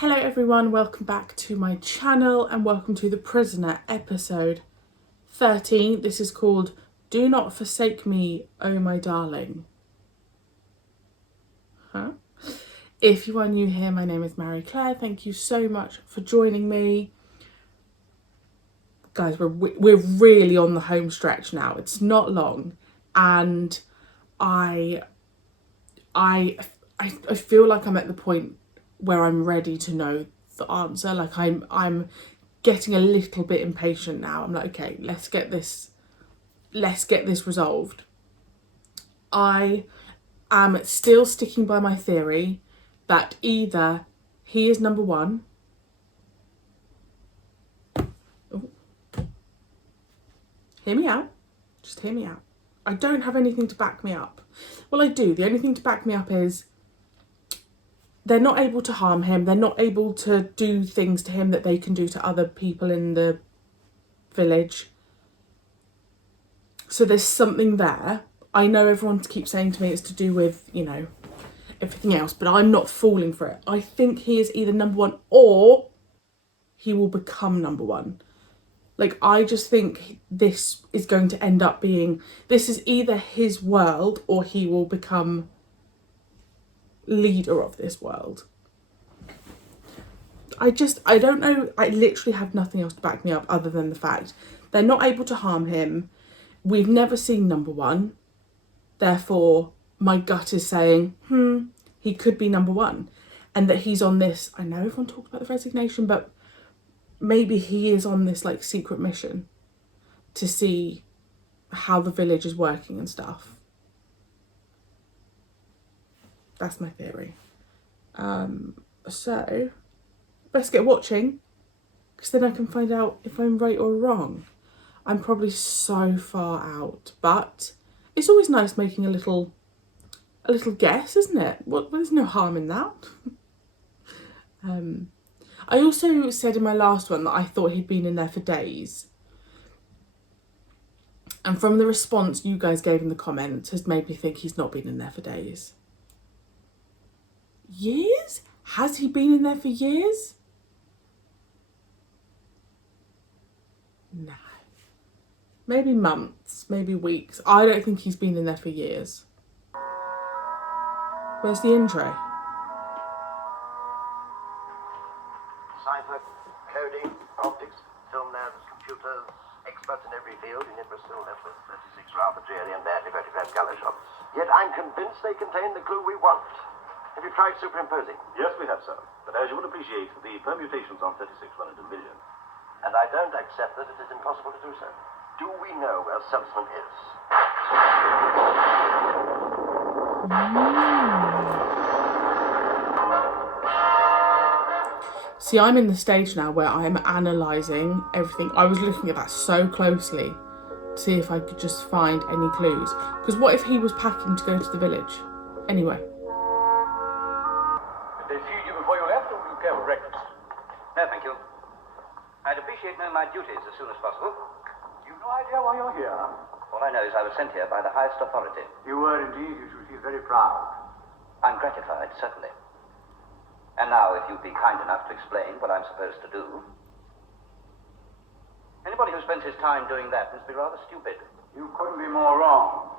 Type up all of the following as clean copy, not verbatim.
Hello everyone, welcome back to my channel and welcome to The Prisoner episode 13. This is called Do Not Forsake Me, Oh My Darling. If you are new here, my name is Marie-Clare. Thank you so much for joining me. Guys, we're really on the home stretch now. It's not long and I feel like I'm at the point where I'm ready to know the answer. Like I'm getting a little bit impatient now. I'm like, okay, let's get this resolved. I am still sticking by my theory that either he is number one. Ooh. Hear me out. Just hear me out. I don't have anything to back me up. Well, I do. The only thing to back me up is they're not able to harm him. They're not able to do things to him that they can do to other people in the village. So there's something there. I know everyone keeps saying to me it's to do with, you know, everything else, but I'm not falling for it. I think he is either number one or he will become number one. Like, I just think this is going to end up being, this is either his world or he will become leader of this world. I don't know. I literally have nothing else to back me up other than the fact they're not able to harm him. We've never seen number one. Therefore, my gut is saying, he could be number one. And that he's on this, I know everyone talks about the resignation, but maybe he is on this like secret mission to see how the village is working and stuff. That's my theory. So let's get watching, because then I can find out if I'm right or wrong. I'm probably so far out, but it's always nice making a little guess, isn't it? There's no harm in that. I also said in my last one that I thought he'd been in there for days. And from the response you guys gave in the comments has made me think he's not been in there for days. Years? Has he been in there for years? No. Maybe months, maybe weeks. I don't think he's been in there for years. Where's the intro? Cipher, coding, optics, film labs, computers, experts in every field, and yet we're still left with 36 rather dreary and badly photographed colour shots. Yet I'm convinced they contain the clue we want. Have you tried superimposing? Yes, we have, sir. But as you will appreciate, the permutations on 36 run into millions. And I don't accept that it is impossible to do so. Do we know where Saltzman is? See, I'm in the stage now where I'm analysing everything. I was looking at that so closely to see if I could just find any clues. Because what if he was packing to go to the village? Anyway. Did they feed you before you left, or would you care for breakfast? No, thank you. I'd appreciate knowing my duties as soon as possible. You've no idea why you're here. All I know is I was sent here by the highest authority. You were indeed. You should feel very proud. I'm gratified, certainly. And now, if you'd be kind enough to explain what I'm supposed to do. Anybody who spends his time doing that must be rather stupid. You couldn't be more wrong.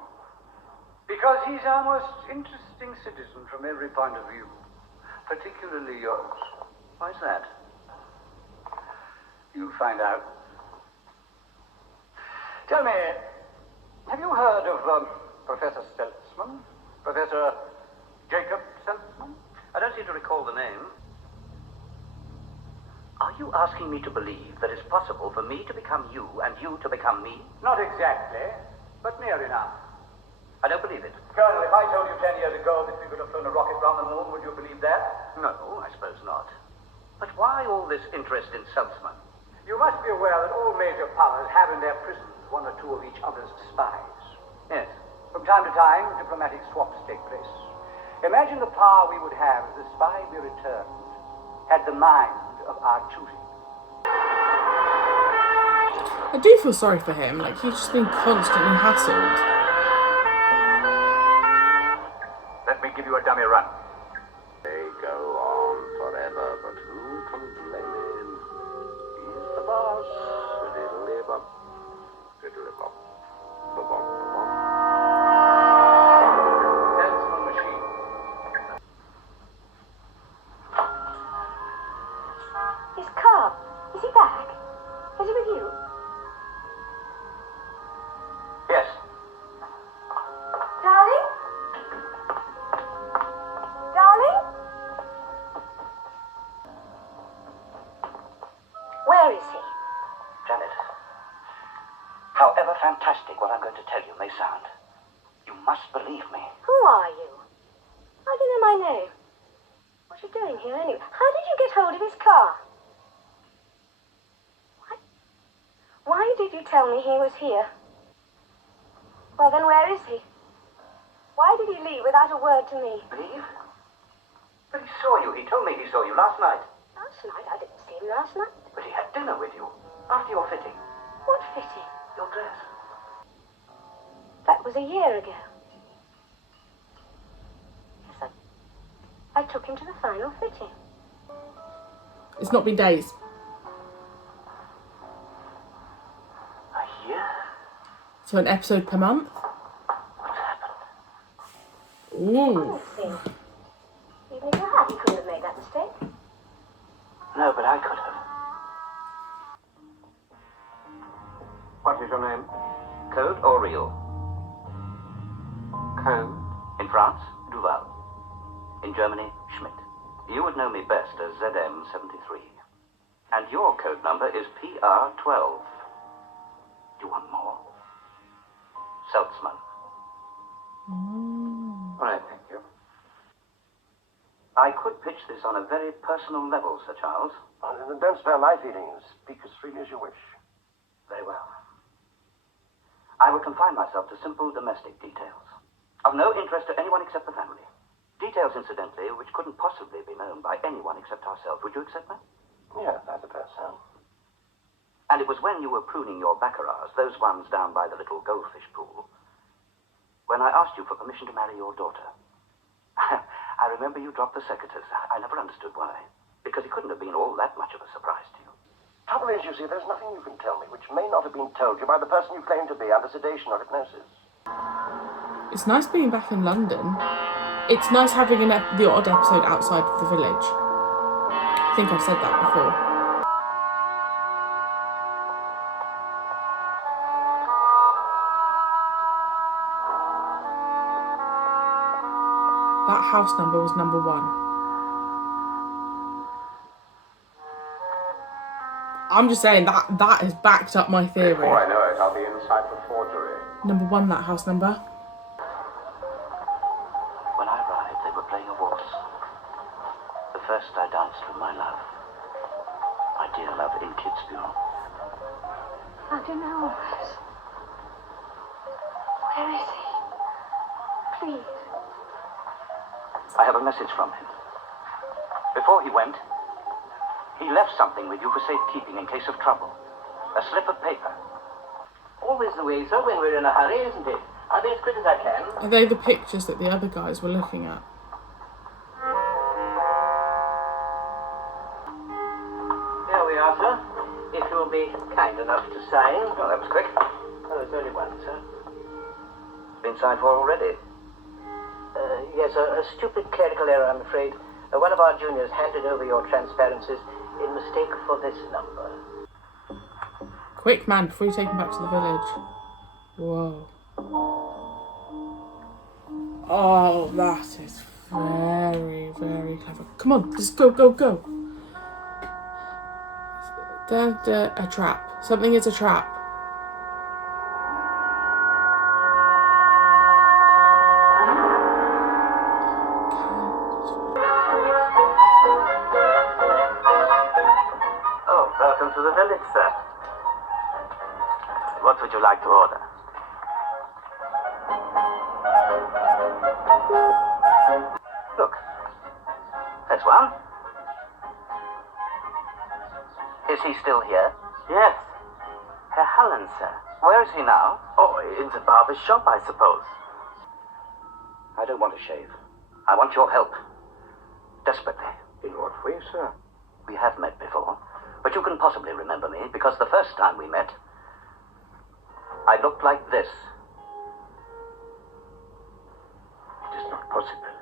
Because he's our most interesting citizen from every point of view. Particularly yours. Why's that? You'll find out. Tell me, have you heard of Professor Saltzman? Professor Jacob Saltzman? I don't seem to recall the name. Are you asking me to believe that it's possible for me to become you and you to become me? Not exactly, but near enough. I don't believe it. Colonel, if I told you 10 years ago that we could have flown a rocket round the moon, would you believe that? No, I suppose not. But why all this interest in Saltzman? You must be aware that all major powers have in their prisons one or two of each other's spies. Yes. From time to time, diplomatic swaps take place. Imagine the power we would have if the spy we returned had the mind of our choosing. I do feel sorry for him. Like, he's just been constantly hassled. Let me give you a dummy run. They go on forever, but who complaining. He's the boss. Diddly-bop, diddly-bop, ba-bop, ba-bop. Telephone machine. His car. Is he back? Is he with you? Yes. Darling? Darling? Where is he? Janet, however fantastic what I'm going to tell you may sound, you must believe me. Who are you? How do you know my name? What are you doing here anyway? How did you get hold of his car? Why did you tell me he was here? Well, then where is he? Why did he leave without a word to me? Leave? But he saw you. He told me he saw you last night. Last night? I didn't see him last night. But he had dinner with you after your fitting. What fitting? Your dress. That was a year ago. Yes, I took him to the final fitting. It's not been days. A year? So an episode per month. What's happened? Ooh. Anything. Even if you had, you couldn't have made that mistake. No, but I could have. What is your name? Code or real? Code. In France, Duval. In Germany, Schmidt. You would know me best as ZM73. And your code number is PR12. You want more? Seltzman. All right, thank you. I could pitch this on a very personal level, Sir Charles. Don't spare my feelings. Speak as freely as you wish. Very well. I will confine myself to simple domestic details. Of no interest to anyone except the family. Details, incidentally, which couldn't possibly be known by anyone except ourselves. Would you accept that? Yes, I suppose so. And it was when you were pruning your baccaras, those ones down by the little goldfish pool, when I asked you for permission to marry your daughter. I remember you dropped the secateurs. I never understood why. Because it couldn't have been all that much of a surprise to you. Trouble is, you see, there's nothing you can tell me which may not have been told you by the person you claim to be under sedation or hypnosis. It's nice being back in London. It's nice having the odd episode outside of the village. I think I've said that before. That house number was number 1. I'm just saying that has backed up my theory. Before I know it, I'll be inside for forgery. Number 1, that house number. When I arrived, they were playing a waltz. The first I danced with my love. My dear love in Kidsville. How do you know all this? Where is he? Please. I have a message from him. Before he went, he left something with you for safekeeping in case of trouble. A slip of paper. Always the way, sir, when we're in a hurry, isn't it? I'll be as quick as I can. Are they the pictures that the other guys were looking at? Here we are, sir. If you'll be kind enough to sign. Oh, that was quick. Oh, there's only one, sir. Been signed for already. Yes, a stupid clerical error, I'm afraid. One of our juniors handed over your transparencies in mistake for this number. Quick, man, before you take him back to the village. Whoa. Oh, that is very, very clever. Come on, just go, go, go. A trap. Something is a trap. Oh, welcome to the village, sir. What would you like to order? Look, there's one. Is he still here? Yes. Herr Hallen, sir. Where is he now? Oh, in the barber's shop, I suppose. I don't want to shave. I want your help. Desperately. In what way, sir? we have met before, but you can possibly remember me because the first time we met, I looked like this. It is not possible.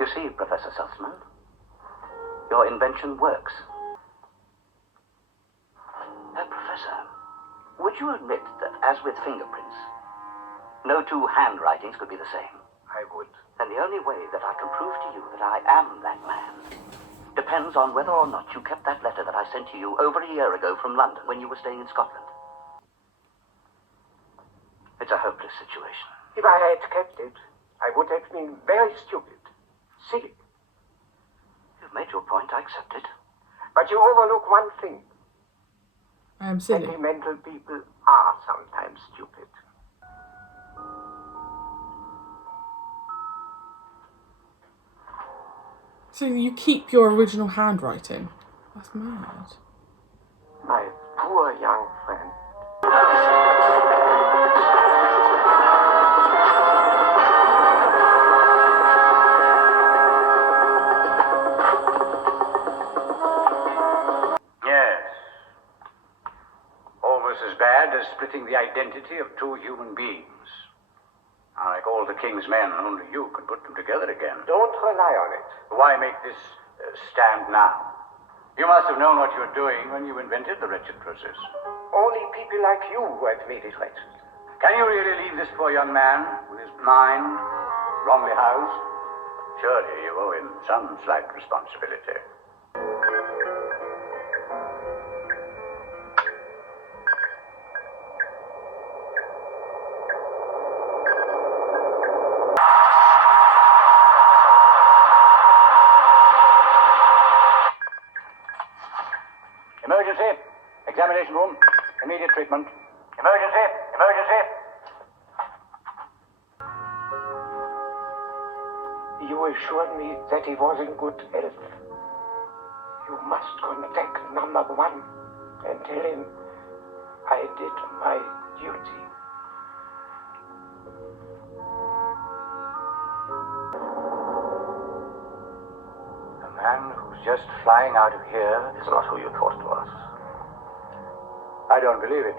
You see, Professor Sussman, your invention works. Professor, would you admit that, as with fingerprints, no two handwritings could be the same? I would. And the only way that I can prove to you that I am that man depends on whether or not you kept that letter that I sent to you over a year ago from London when you were staying in Scotland. It's a hopeless situation. If I had kept it, I would have been very stupid. Silly. You've made your point, I accept it. But you overlook one thing. I am silly. Sentimental people are sometimes stupid. So you keep your original handwriting? That's mad. My poor young friend. Yes. Almost as bad as splitting the identity of two human beings. Like all the king's men, only you can put them together again. Don't rely on it. Why make this stand now? You must have known what you were doing when you invented the wretched process. Only people like you who have made it wretched. Can you really leave this poor young man with his mind wrongly housed? Surely you owe him some slight responsibility. Emergency. Examination room. Immediate treatment. Emergency. Emergency. You assured me that he was in good health. You must contact number 1 and tell him I did my duty. The man who's just flying out of here It's not who you thought it was. I don't believe it.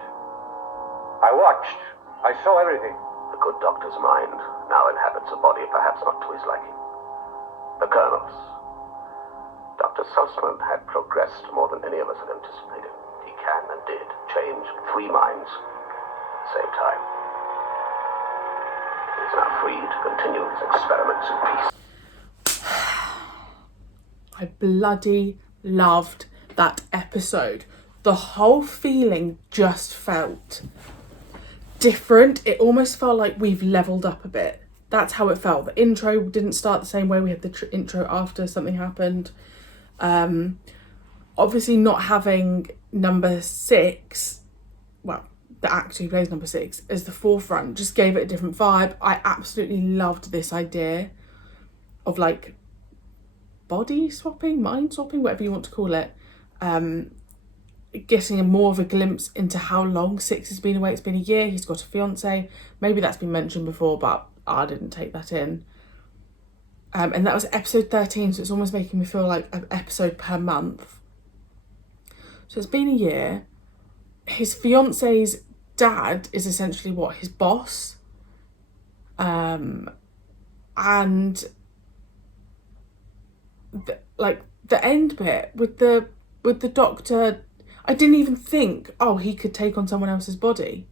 I watched. I saw everything. The good doctor's mind now inhabits a body perhaps not to his liking. The Colonel's. Dr. Sussman had progressed more than any of us had anticipated. He can and did change 3 minds at the same time. He is now free to continue his experiments in peace. I bloody loved that episode. The whole feeling just felt different. It almost felt like we've leveled up a bit. That's how it felt. The intro didn't start the same way. We had the intro after something happened. Obviously not having number 6, well, the actor who plays number 6 as the forefront just gave it a different vibe. I absolutely loved this idea of like body swapping, mind swapping, whatever you want to call it. Getting more of a glimpse into how long 6 has been away. It's been a year. He's got a fiance. Maybe that's been mentioned before, but I didn't take that in. And that was episode 13, so it's almost making me feel like an episode per month. So it's been a year. His fiance's dad is essentially what, his boss. And the end bit with the doctor, I didn't even think, oh, he could take on someone else's body.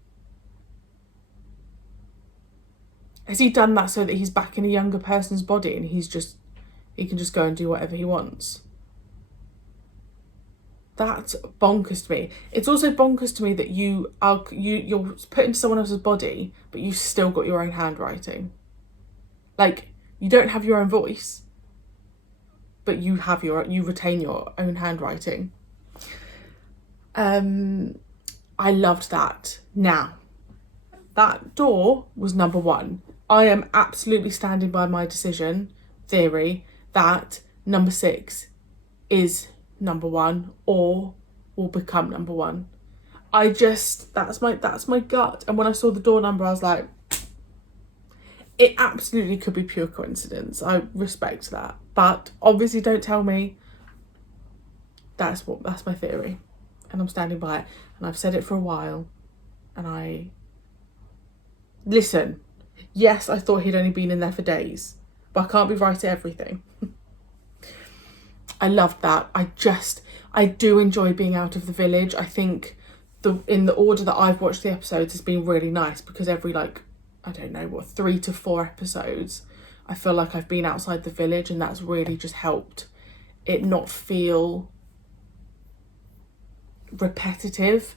Has he done that so that he's back in a younger person's body and he can just go and do whatever he wants? That's bonkers to me. It's also bonkers to me that you're put into someone else's body, but you've still got your own handwriting. Like, you don't have your own voice, but you retain your own handwriting. I loved that. Now, that door was number 1. I am absolutely standing by my theory that number 6 is number 1 or will become number 1. That's my gut. And when I saw the door number, I was like, it absolutely could be pure coincidence. I respect that. But obviously don't tell me That's my theory, and I'm standing by it, and I've said it for a while. And listen, yes, I thought he'd only been in there for days, but I can't be right at everything. I loved that. I do enjoy being out of the village. I think in the order that I've watched the episodes has been really nice, because every, like, I don't know, 3 to 4 episodes, I feel like I've been outside the village, and that's really just helped it not feel repetitive.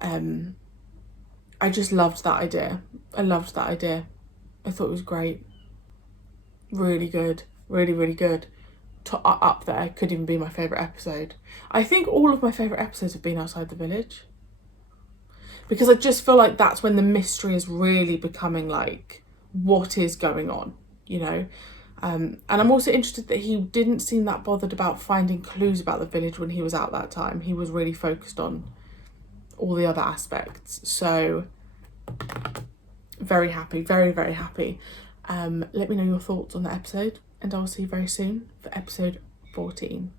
I just loved that idea. I thought it was great. Really good. Really good. Up there. Could even be my favourite episode. I think all of my favourite episodes have been outside the village, because I just feel like that's when the mystery is really becoming like, what is going on, you know? And I'm also interested that he didn't seem that bothered about finding clues about the village when he was out that time. He was really focused on all the other aspects. So very happy, very happy. Let me know your thoughts on the episode, and I'll see you very soon for episode 14.